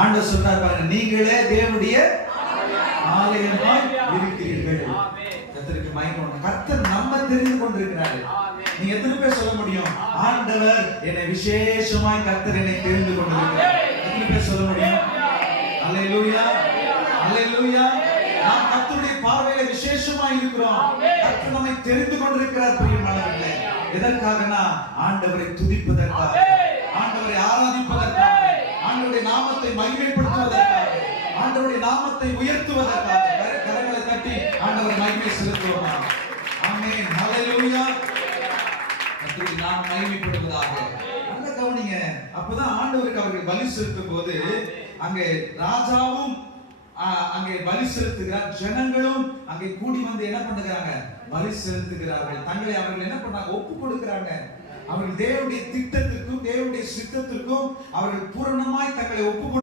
ஆண்டவர் சொன்னார் பாருங்க, நீங்களே தேவனுடைய ஆலயமாய் இருக்கிறீர்கள். கர்த்தருக்கு மகிமை. கர்த்தர் நம்ம தெரிந்து கொண்டிருக்கிறாரு. நீங்க எத்தனை பேர் சொல்ல முடியும், ஆண்டவர் என்னை விசேஷமாய் கர்த்தர் என்னை தெரிந்து கொண்டிருக்கிறார்? எத்தனை பேர் சொல்ல முடியும்? அல்லேலூயா, அல்லேலூயா. நாம் கர்த்தருடைய பார்வையில விசேஷமாய் இருக்கிறோம். கர்த்தர் நம்மை தெரிந்து கொண்டிருக்கிறார். பிரியமானவர்களே, எதற்காகனா ஆண்டவரை துதிப்பதற்காக, ஆண்டவரை ஆராதிப்பதற்காக, ஆண்டவருடைய நாமத்தை மகிமைப்படுத்துவதற்காக, ஆண்டவருடைய நாமத்தை உயர்த்துவதற்காக. கரங்களை தட்டி ஆண்டவரை மகிமை செலுத்துவோமா? ஆமென், ஹல்லேலூயா. கர்த்தருடைய நாமம் மகிமைப்படுவதாக. நல்ல கவனிங்க. அப்பதான் ஆண்டவருக்கு அவர்கள் பலி செலுத்தும் போது அங்கே ராஜாவும் அங்கே பலி செலுத்துகிறார், ஜனங்களும் அங்கே கூடி வந்து என்ன பண்ணுகிறாங்க? பலி செலுத்துகிறார்கள். தங்களை அவர்கள் என்ன பண்ணாங்க? ஒப்பு கொடுக்கிறாங்க. அவர்கள் தேவனுடைய திட்டத்திற்கும் தேவனுடைய சித்தத்திற்கும் அவர்கள் பூரணமாய் தங்களை ஒப்பு